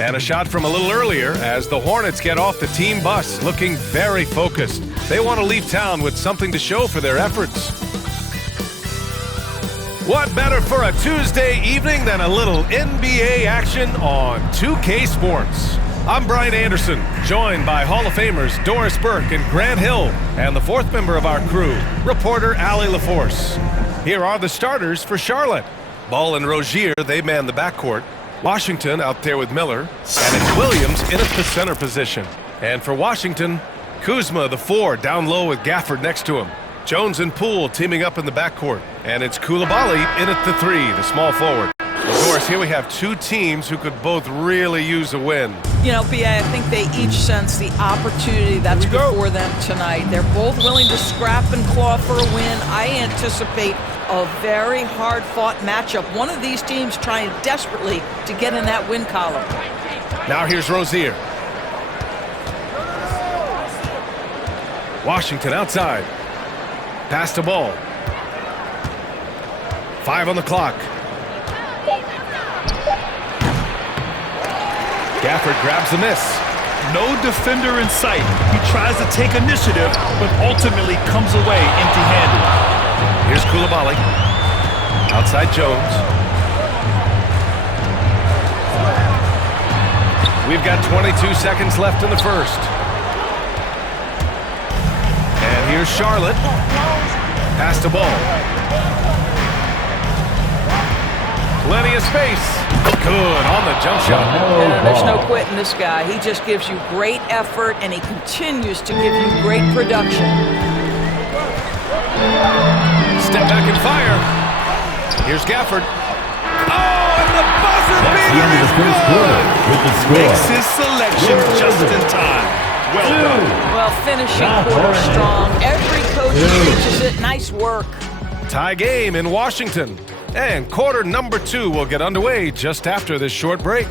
And a shot from a little earlier as the Hornets get off the team bus looking very focused. They want to leave town with something to show for their efforts. What better for a Tuesday evening than a little NBA action on 2K Sports? I'm Brian Anderson, joined by Hall of Famers Doris Burke and Grant Hill, and the fourth member of our crew, reporter Allie LaForce. Here are the starters for Charlotte. Ball and Rozier, they man the backcourt. Washington out there with Miller, and it's Williams in at the center position. And for Washington, Kuzma, the 4, down low with Gafford next to him. Jones and Poole teaming up in the backcourt. And it's Coulibaly in at the 3, the small forward. Of course, here we have two teams who could both really use a win. You know, B.A., I think they each sense the opportunity that's before them tonight. They're both willing to scrap and claw for a win. I anticipate a very hard-fought matchup. One of these teams trying desperately to get in that win column. Now here's Rozier. Washington outside. Pass the ball. 5 on the clock. Gafford grabs the miss. No defender in sight. He tries to take initiative, but ultimately comes away empty-handed. Here's Coulibaly. Outside Jones. We've got 22 seconds left in the first. And here's Charlotte. Pass the ball. Plenty of space. Good on the jump shot. Yeah, there's no quitting this guy. He just gives you great effort, and he continues to give you great production. Step back and fire. Here's Gafford. Oh, and the buzzer beater is good. Makes his selection just in time. Well done. Well, finishing quarter strong. Every coach teaches it. Nice work. Tie game in Washington. And quarter number 2 will get underway just after this short break.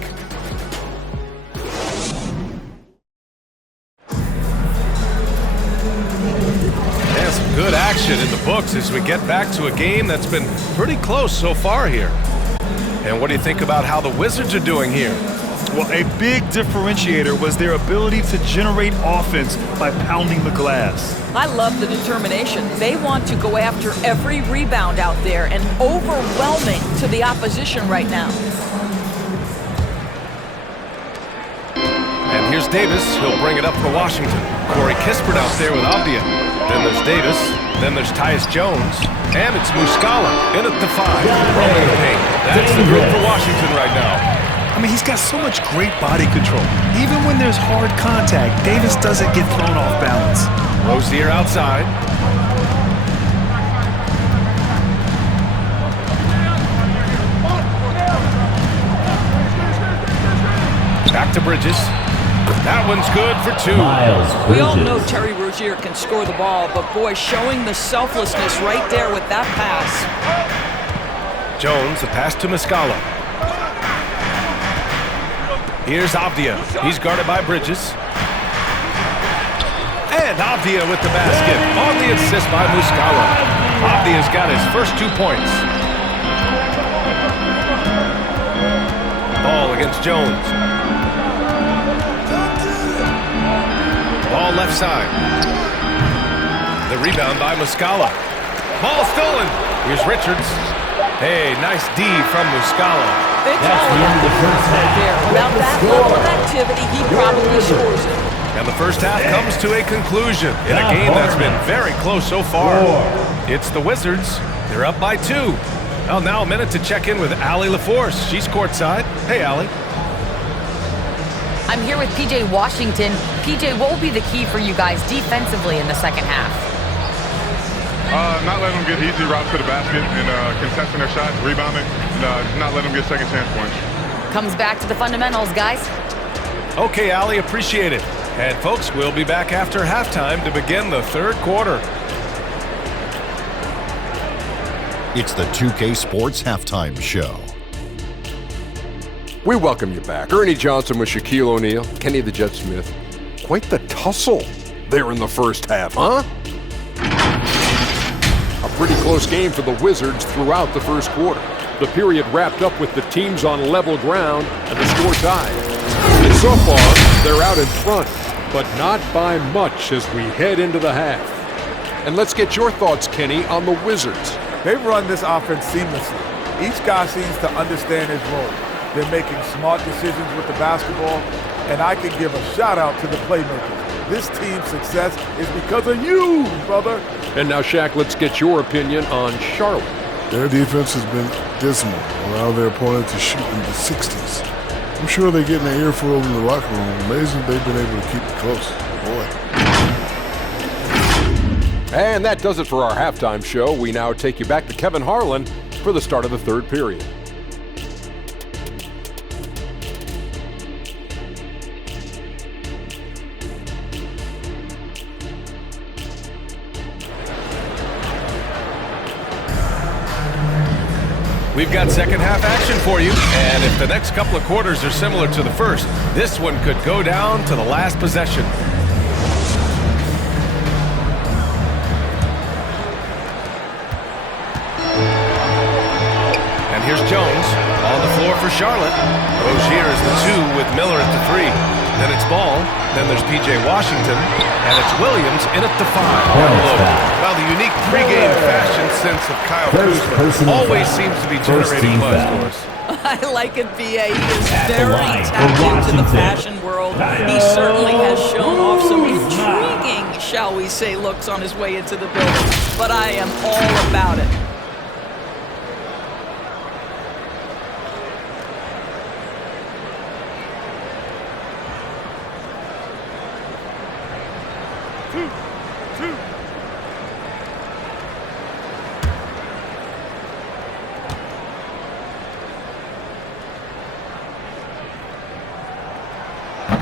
And some good action in the books as we get back to a game that's been pretty close so far here. And what do you think about how the Wizards are doing here? Well, a big differentiator was their ability to generate offense by pounding the glass. I love the determination. They want to go after every rebound out there and overwhelming to the opposition right now. And here's Davis. He'll bring it up for Washington. Corey Kispert out there with Avdia. Then there's Davis. Then there's Tyus Jones. And it's Muscala in at the 5. Rolling the paint. That's the group for Washington right now. I mean, he's got so much great body control. Even when there's hard contact, Davis doesn't get thrown off balance. Rozier outside. Back to Bridges. That one's good for 2. We all know Terry Rozier can score the ball, but boy, showing the selflessness right there with that pass. Jones, the pass to Muscala. Here's Avdia. He's guarded by Bridges. And Avdia with the basket on the assist by Muscala. Avdia's got his first 2 points. Ball against Jones. Ball left side. The rebound by Muscala. Ball stolen. Here's Richards. Hey, nice D from Muscala. It's all about the first right there. Without that level of activity, he probably scores it. And the first half comes to a conclusion in a game that's been very close so far. It's the Wizards. They're up by 2. Well, now a minute to check in with Allie LaForce. She's courtside. Hey, Allie. I'm here with P.J. Washington. P.J., what will be the key for you guys defensively in the second half? Not letting them get easy routes to the basket and contesting their shots, rebounding, and not letting them get second chance points. Comes back to the fundamentals, guys. Okay, Allie, appreciate it. And folks, we'll be back after halftime to begin the third quarter. It's the 2K Sports Halftime Show. We welcome you back. Ernie Johnson with Shaquille O'Neal, Kenny the Jet Smith. Quite the tussle there in the first half, huh? A pretty close game for the Wizards throughout the first quarter. The period wrapped up with the teams on level ground and the score tied. And so far, they're out in front, but not by much as we head into the half. And let's get your thoughts, Kenny, on the Wizards. They've run this offense seamlessly. Each guy seems to understand his role. They're making smart decisions with the basketball, and I can give a shout-out to the playmakers. This team's success is because of you, brother. And now, Shaq, let's get your opinion on Charlotte. Their defense has been dismal, allow their opponent to shoot in the 60s. I'm sure they're getting an earful in the locker room. Amazing they've been able to keep it close. Boy. And that does it for our halftime show. We now take you back to Kevin Harlan for the start of the third period. We've got second half action for you, and if the next couple of quarters are similar to the first, this one could go down to the last possession. And here's Jones on the floor for Charlotte. Rozier is the 2 with Miller at the 3. Then it's Ball, then there's P.J. Washington, and it's Williams in at the 5. Well, the unique pregame fashion sense of Kyle Kuzma always seems to be generating buzz for us. I like it, B.A. He is very tapped into the fashion world. He certainly has shown off some intriguing, shall we say, looks on his way into the building. But I am all about it.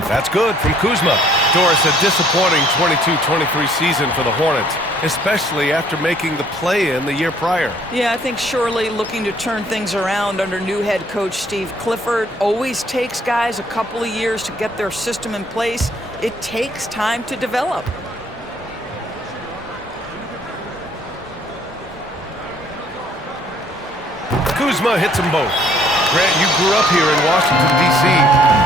That's good from Kuzma. Doris, a disappointing 22-23 season for the Hornets, especially after making the play-in the year prior. Yeah, I think surely looking to turn things around under new head coach Steve Clifford. Always takes guys a couple of years to get their system in place. It takes time to develop. Kuzma hits them both. Grant, you grew up here in Washington, D.C.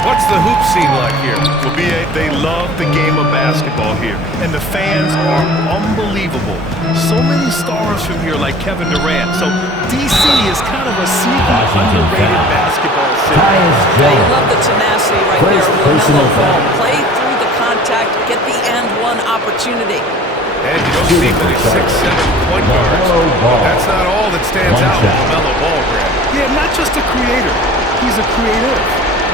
What's the hoop scene like here? Well, B.A., they love the game of basketball here, and the fans are unbelievable. So many stars from here like Kevin Durant. So D.C. is kind of a sneaky, underrated basketball city. They love the tenacity right there. LaMelo Ball. Play through the contact, get the and one opportunity. And you don't see many 6'7" point guards. That's not all that stands out with LaMelo Ball, Grant. Yeah, not just a creator. He's a creative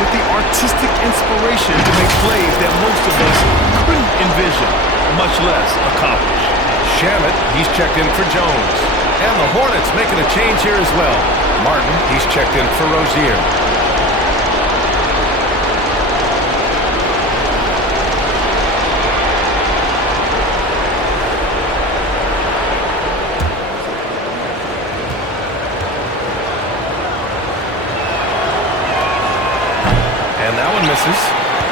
with the artistic inspiration to make plays that most of us couldn't envision, much less accomplish. Shamet, he's checked in for Jones. And the Hornets making a change here as well. Martin, he's checked in for Rozier. Misses.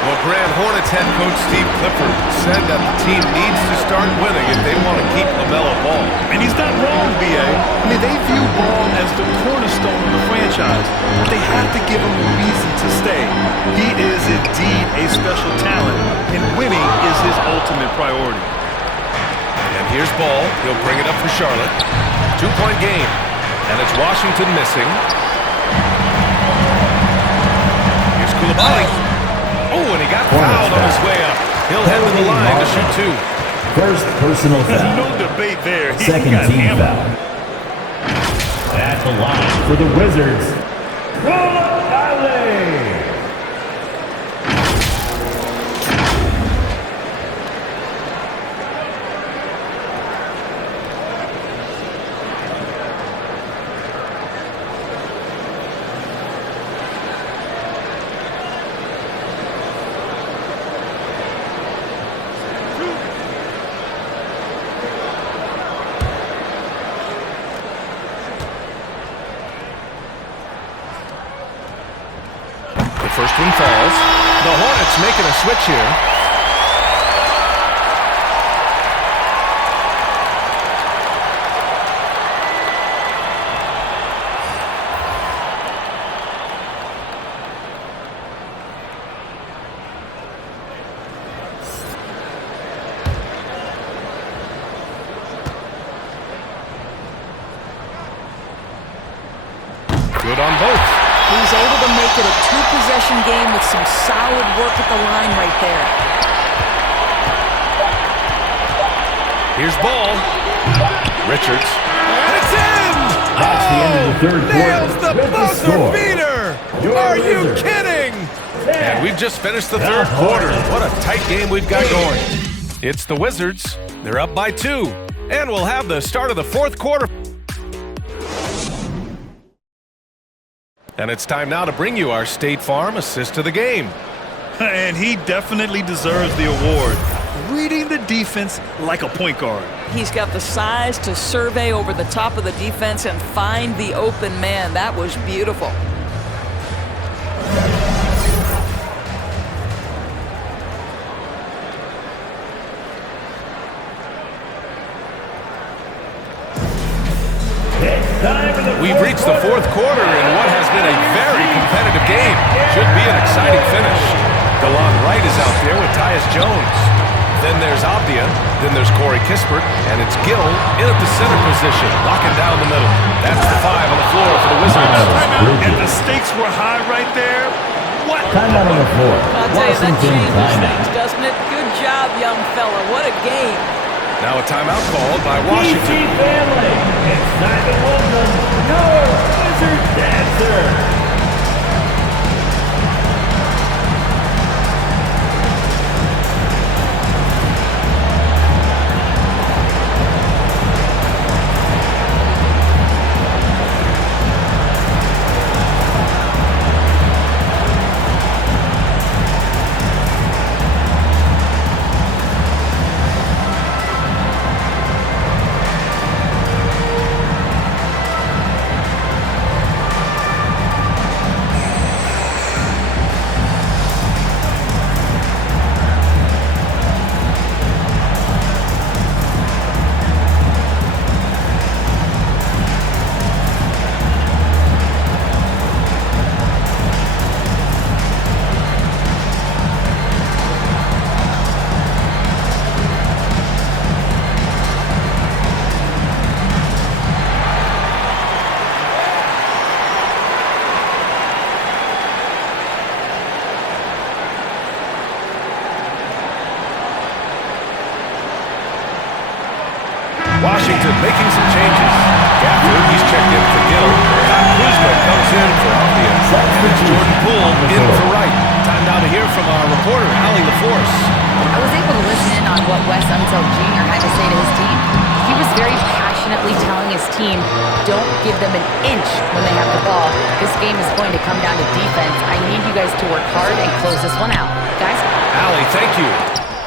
Well, Grant, Hornets head coach Steve Clifford said that the team needs to start winning if they want to keep LaMelo Ball. And he's not wrong, B.A. I mean, they view Ball as the cornerstone of the franchise, but they have to give him a reason to stay. He is indeed a special talent, and winning is his ultimate priority. And here's Ball. He'll bring it up for Charlotte. 2-point game. And it's Washington missing. Here's Koulibaly. Oh, and he got fouled on his way up. He'll head to the line to shoot 2. First personal foul. No debate there. Second team foul. At the line for the Wizards, Koulibaly. First one falls. The Hornets making a switch here. good on both. He's able to make it a two-possession game with some solid work at the line right there. Here's ball. Richards. It's in! That's the end of the third quarter. Nails the buzzer score. beater! Are you kidding? And we've just finished the third quarter. What a tight game we've got going. It's the Wizards. They're up by 2. And we'll have the start of the fourth quarter. And it's time now to bring you our State Farm assist to the game. And he definitely deserves the award. Reading the defense like a point guard. He's got the size to survey over the top of the defense and find the open man. That was beautiful. We've reached the fourth quarter in what has been a very competitive game. Should be an exciting finish. DeLon Wright is out there with Tyus Jones. Then there's Abdia. Then there's Corey Kispert. And it's Gill in at the center position, locking down the middle. That's the 5 on the floor for the Wizards. And the stakes were high right there. What? Timeout on the floor. I'll tell you, that Washington changes timeout. things, doesn't it? Good job, young fella. What a game. Now a timeout called by Washington. DC family, it's time to welcome your Wizard Dancer. Washington making some changes. Gafford, he's checked in for Gill. Kyle Kuzma comes in for Abdia. And it's Jordan Poole in for Wright. Time now to hear from our reporter, Allie LaForce. I was able to listen in on what Wes Unseld Jr. had to say to his team. He was very passionately telling his team, don't give them an inch when they have the ball. This game is going to come down to defense. I need you guys to work hard and close this one out. Guys? Allie, thank you.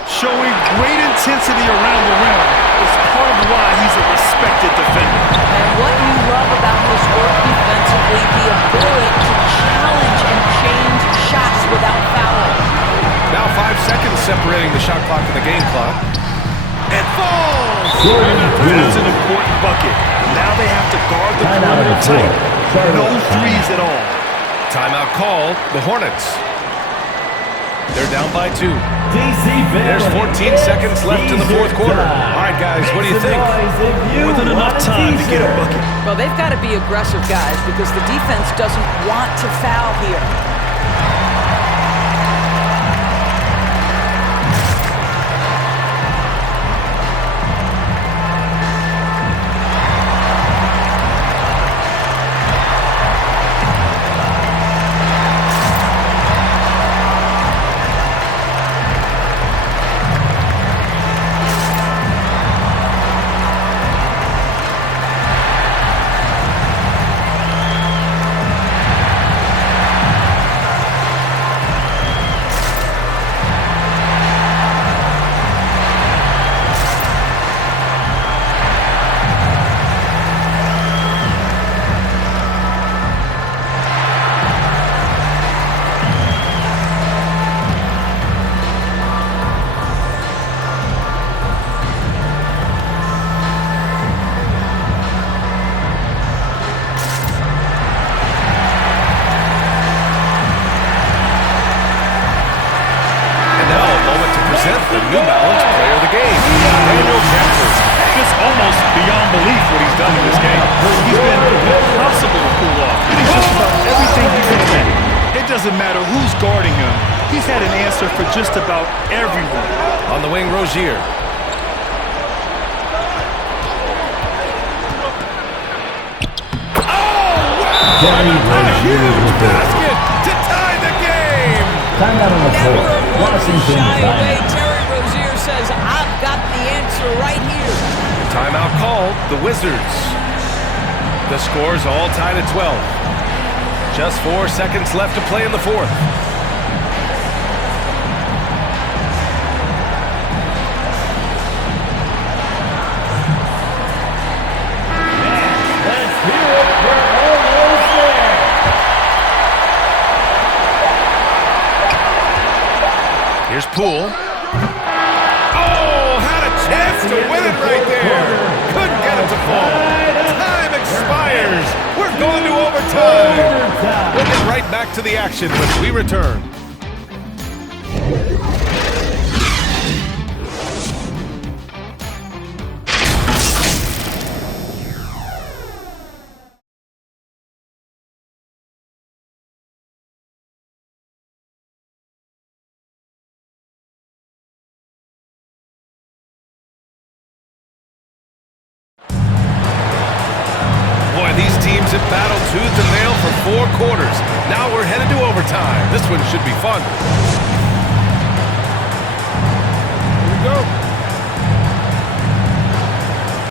Showing great intensity around the rim is part of why he's a respected defender. And what you love about his work defensively, the ability to challenge and change shots without fouling. Now 5 seconds separating the shot clock and the game clock. It falls! That's an important bucket. Now they have to guard the perimeter tight. No threes at all. Timeout called, the Hornets. They're down by 2. There's 14 seconds left in the fourth quarter. All right, guys, what do you think? More than enough time to get a bucket. Well, they've got to be aggressive, guys, because the defense doesn't want to foul here. The New Balance player of the game, Daniel Jackson. It's almost beyond belief what he's done in this game. He's been impossible to pull off. And he's just about doesn't matter who's guarding him. He's had an answer for just about everyone. On the wing, Rozier. Johnny Rozier Basket to tie the game. Timeout on the court. Washington Shy away. timeout. Terry Rozier says, I've got the answer right here. Timeout called, the Wizards. The score's all tied at 12. Just 4 seconds left to play in the fourth. Let's hear it for almost there. Here's Poole. Oh, had a chance to win it right there. Couldn't get it to fall. Time expires. We're going to overtime. We'll get right back to the action when we return. Boy, these teams have battled tooth and nail for 4 quarters. Now we're headed to overtime. This one should be fun.